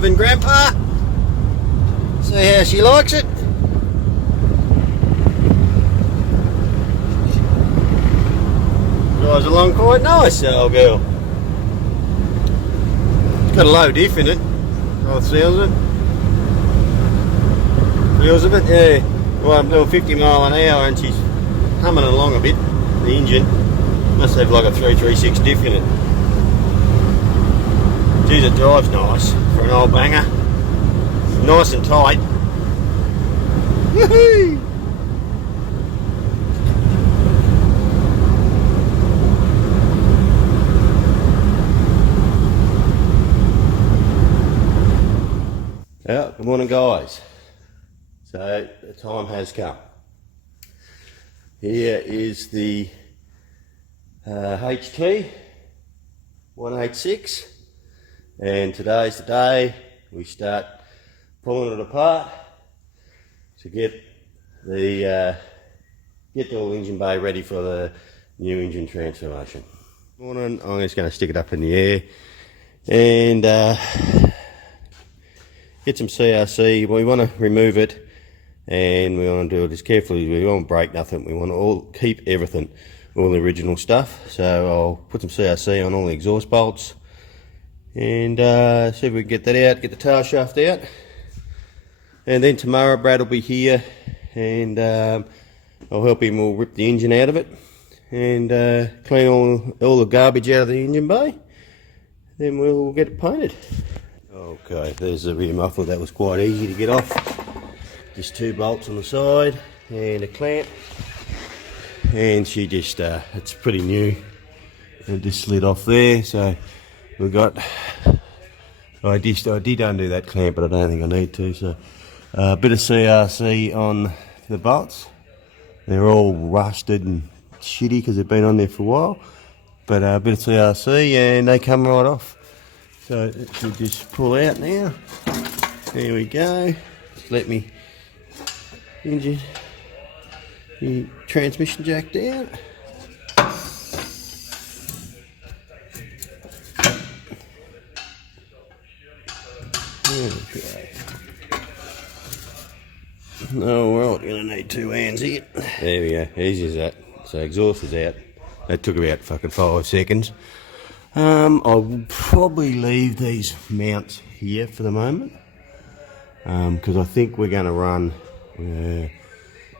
driving Grandpa. See how she likes it. Drives along quite nice, that old girl. It's got a low diff in it. Oh, it sounds it. Feels a bit, yeah. Well, I'm doing 50 mile an hour and she's humming along a bit. The engine must have like a 336 diff in it. Geez, it drives nice for an old banger. Nice and tight. Woohoo! Yeah, good morning guys. So the time has come. Here is the HT 186 and today's the day we start pulling it apart to get the whole engine bay ready for the new engine transformation. Morning, I'm just going to stick it up in the air and get some CRC. We want to remove it and we want to do it as carefully as we won't break nothing. We want to keep everything, all the original stuff. So I'll put some CRC on all the exhaust bolts and see if we can get that out, get the tail shaft out. And then tomorrow Brad will be here and I'll help him. We'll rip the engine out of it and clean all the garbage out of the engine bay. Then we'll get it painted. Okay, there's the rear muffler. That was quite easy to get off. Just 2 bolts on the side and a clamp. And she just, it's pretty new. It just slid off there. So we got, I did undo that clamp, but I don't think I need to. So a bit of CRC on the bolts. They're all rusted and shitty because they've been on there for a while. But a bit of CRC and they come right off. So it should just pull out now. There we go. Just let me engine the transmission jack down. Okay. Oh well, we're gonna need 2 hands here. There we go, easy as that. So exhaust is out. That took about fucking 5 seconds. I'll probably leave these mounts here for the moment because I think we're going to run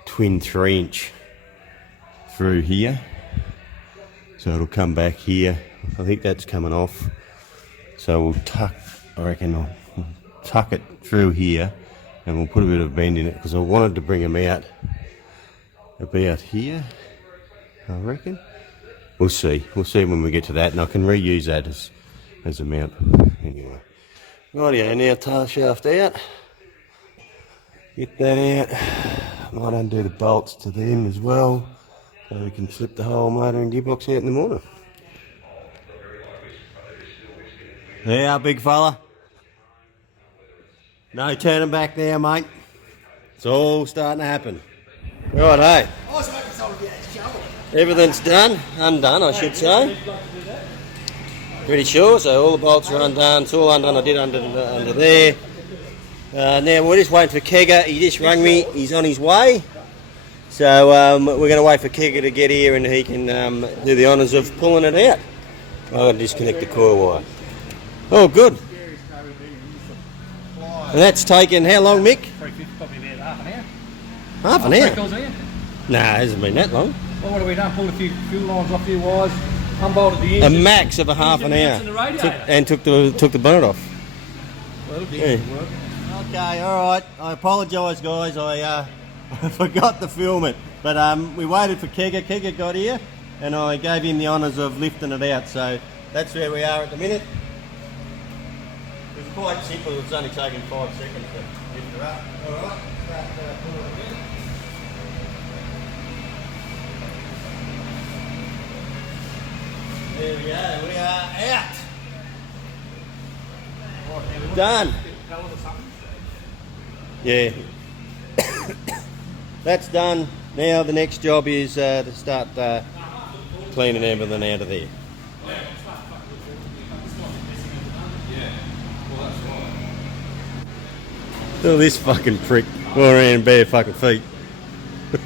twin 3-inch through here, so it'll come back here. I think that's coming off, so we'll tuck, I reckon I'll tuck it through here and we'll put a bit of bend in it because I wanted to bring them out about here, I reckon. We'll see when we get to that, and I can reuse that as a mount. Anyway, rightio, now tail shaft out. Get that out. Might undo the bolts to them as well, so we can slip the whole motor and gearbox out in the morning. There, big fella. No turning back there, mate. It's all starting to happen. Right, hey. Everything's done, undone I should say. Pretty sure, so all the bolts are undone, it's all undone, I did under there. Now we're just waiting for Kegger, he just rang me, he's on his way. So we're going to wait for Kegger to get here and he can do the honours of pulling it out. I've got to disconnect the coil wire. Oh good. And that's taken how long, Mick? Probably about half an hour. Half an hour? Nah, it hasn't been that long. Well, what have we done? Pulled a few lines off, a few wires, unbolted the engine. A max of a half an hour. Took the bonnet off. Well, that'll be work. Okay, alright. I apologise guys, I forgot to film it. But we waited for Kegger. Kegger got here and I gave him the honours of lifting it out. So that's where we are at the minute. It was quite simple, it's only taken 5 seconds to lift her up. Alright, start pulling it in. There we go, we are out. Done. Yeah. That's done. Now the next job is to start cleaning everything out of there. Look at this fucking prick walking around in bare fucking feet. That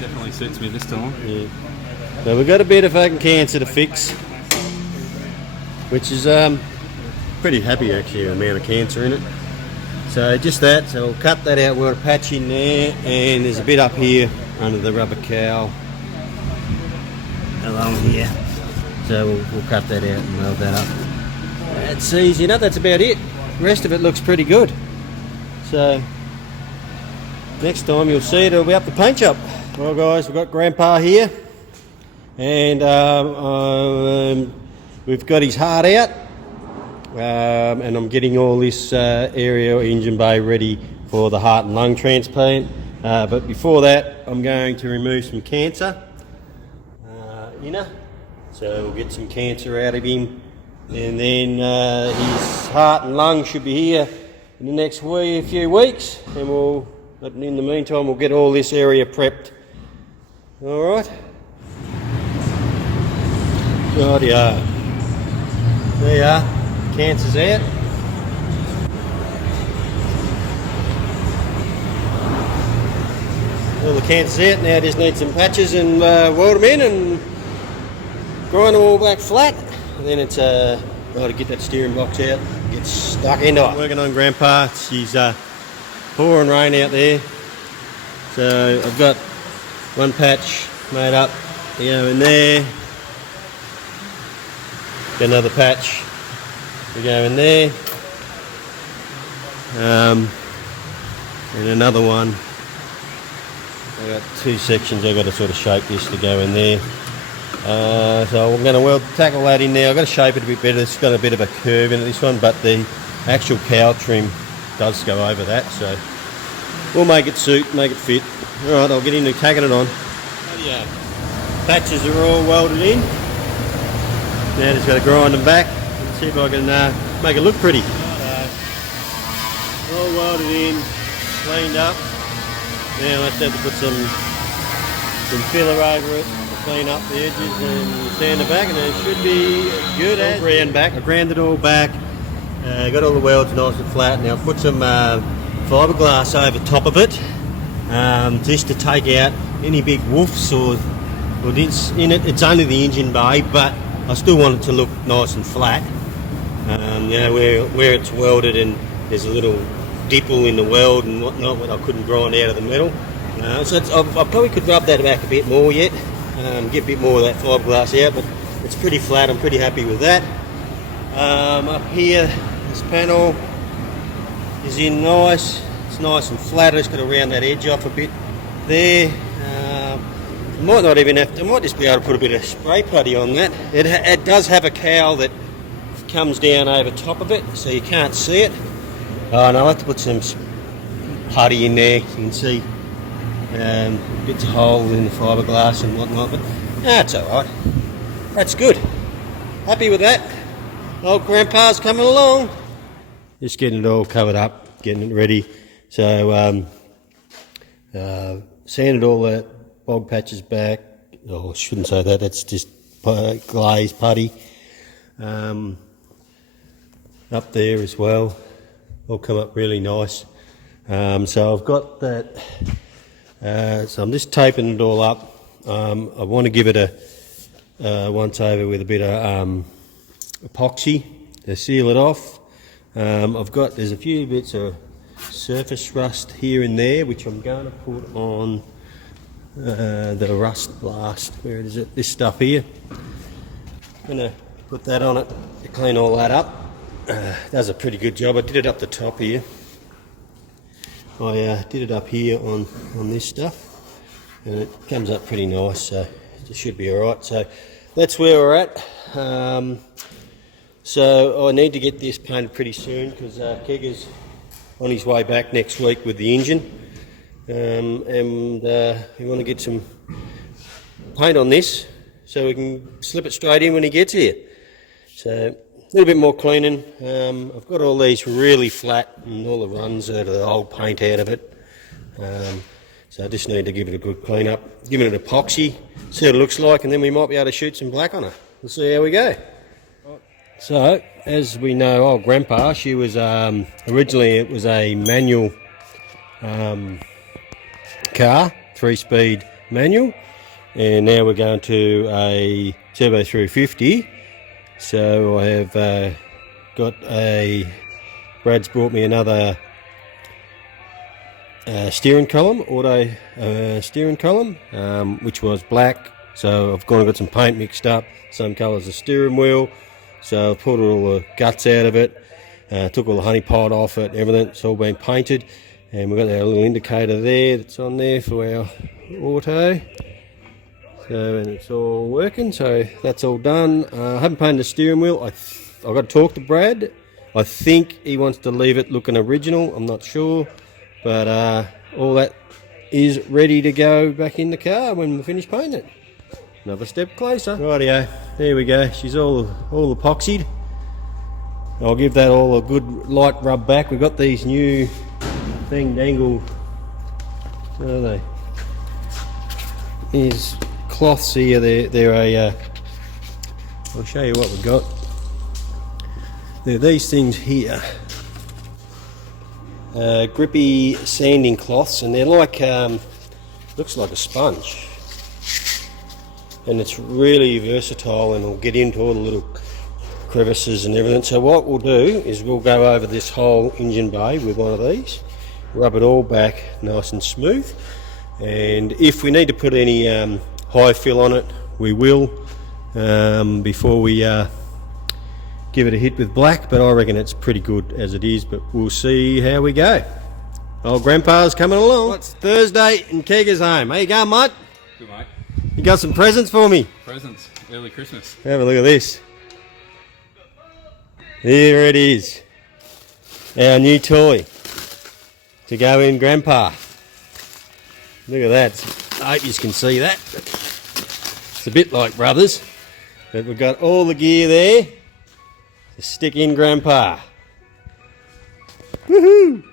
definitely suits me this time. Yeah. So we've got a bit of fucking cancer to fix, which is pretty happy actually with the amount of cancer in it. So just that, so we'll cut that out. We've got a patch in there, and there's a bit up here under the rubber cowl along here. So we'll cut that out and weld that up. That's easy enough, that's about it. The rest of it looks pretty good. So next time you'll see it'll be up the paint shop. Well guys, we've got Grandpa here, and we've got his heart out, and I'm getting all this area engine bay ready for the heart and lung transplant. But before that, I'm going to remove some cancer inner, so we'll get some cancer out of him, and then his heart and lung should be here in the next few weeks, and but in the meantime we'll get all this area prepped. Alright? Rightio. There you are. Cancer's out. All the cancer's out. Now I just need some patches and weld them in and grind them all back flat. And then it's got to get that steering box out, get stuck into it. Working on Grandpa. She's pouring rain out there. So I've got one patch made up, in there. Got another patch to go in there, and another one. I've got two sections I've got to sort of shape this to go in there. So I'm going to tackle that in there. I've got to shape it a bit better. It's got a bit of a curve in it, this one, but the actual cowl trim does go over that, so we'll make it suit, make it fit. Alright, I'll get into tacking it on. Patches are all welded in. Now just got to grind them back and see if I can make it look pretty. All welded in, cleaned up. Now let's have to put some filler over it to clean up the edges and sand it back, and it should be good. All ground back. I ground it all back. Got all the welds nice and flat. Now put some fiberglass over top of it, just to take out any big woofs or dents in it. It's only the engine bay, but I still want it to look nice and flat. Where it's welded and there's a little dipple in the weld and whatnot that I couldn't grind out of the metal. So I probably could rub that back a bit more yet, get a bit more of that fiberglass out, but it's pretty flat. I'm pretty happy with that. Up here, this panel is in nice. It's nice and flat. I just got to round that edge off a bit there. I might not even have to, I might just be able to put a bit of spray putty on that. It does have a cowl that comes down over top of it, so you can't see it. And I'll have to put some putty in there, so you can see bits of holes in the fiberglass and whatnot, but that's alright. That's good. Happy with that. Old Grandpa's coming along. Just getting it all covered up, getting it ready. So sanded all that bog patches back. Oh, I shouldn't say that, that's just glaze putty. Up there as well, all come up really nice. So I've got that, so I'm just taping it all up. I want to give it a once over with a bit of epoxy to seal it off. There's a few bits of surface rust here and there, which I'm going to put on the rust blast. Where is it? This stuff here. I'm going to put that on it to clean all that up. Does a pretty good job. I did it up the top here. I did it up here on this stuff, and it comes up pretty nice, so it should be alright. So that's where we're at. So I need to get this painted pretty soon, because Kegger's on his way back next week with the engine. And we want to get some paint on this so we can slip it straight in when he gets here. So a little bit more cleaning. I've got all these really flat and all the runs out of the old paint out of it. So I just need to give it a good clean up, give it an epoxy, see what it looks like, and then we might be able to shoot some black on it. We'll see how we go. So, as we know, old Grandpa, she was originally it was a manual car, 3-speed manual, and now we're going to a Turbo 350. So I have Brad's brought me another steering column, auto steering column, which was black. So I've gone and got some paint mixed up, same colour as the steering wheel. So I've pulled all the guts out of it, took all the honey pot off it, everything. It's all been painted, and we've got our little indicator there that's on there for our auto. So, and it's all working, so that's all done. I haven't painted the steering wheel. I've got to talk to Brad. I think he wants to leave it looking original, I'm not sure. But all that is ready to go back in the car when we finish painting it. Another step closer. Rightio, there we go. She's all epoxied. I'll give that all a good light rub back. We've got these new thing dangle. What are they? These cloths here. They're a. I'll show you what we've got. They're these things here. Grippy sanding cloths, and they're like looks like a sponge, and it's really versatile, and will get into all the little crevices and everything. So what we'll do is we'll go over this whole engine bay with one of these, rub it all back nice and smooth, and if we need to put any high fill on it, we will before we give it a hit with black, but I reckon it's pretty good as it is, but we'll see how we go. Old Grandpa's coming along. It's Thursday and Kega's home. How you going, mate? Good, mate. You got some presents for me? Presents. Early Christmas. Have a look at this. There it is. Our new toy to go in Grandpa. Look at that. I hope you can see that. It's a bit like Brothers, but we've got all the gear there to stick in Grandpa. Woohoo!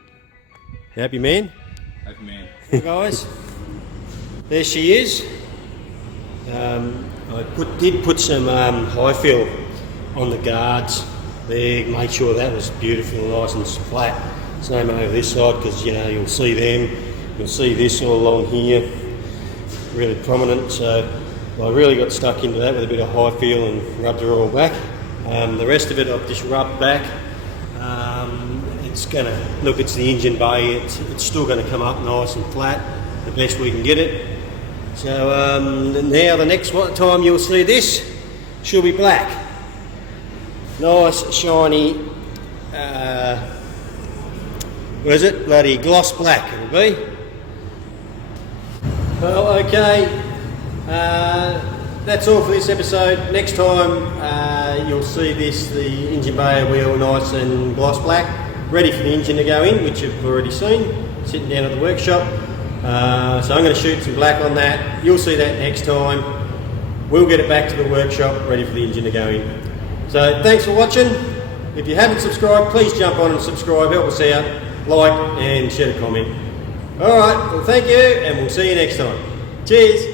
Happy man? Happy man. Guys, there she is. I did put some high fill on the guards there, make sure that was beautiful, nice and flat. Same over this side, because you know you'll see them. You'll see this all along here, really prominent. So I really got stuck into that with a bit of high fill and rubbed her all back. The rest of it I've just rubbed back. It's gonna look. It's the engine bay. It's still going to come up nice and flat, the best we can get it. So now the next time you'll see this, she'll be black, nice shiny. What is it? Bloody gloss black it'll be. Well, okay. That's all for this episode. Next time you'll see the engine bay wheel nice and gloss black, ready for the engine to go in, which you've already seen, sitting down at the workshop. So I'm going to shoot some black on that. You'll see that next time. We'll get it back to the workshop, ready for the engine to go in. So thanks for watching. If you haven't subscribed, please jump on and subscribe, help us out, like and share a comment. Alright, well thank you, and we'll see you next time. Cheers!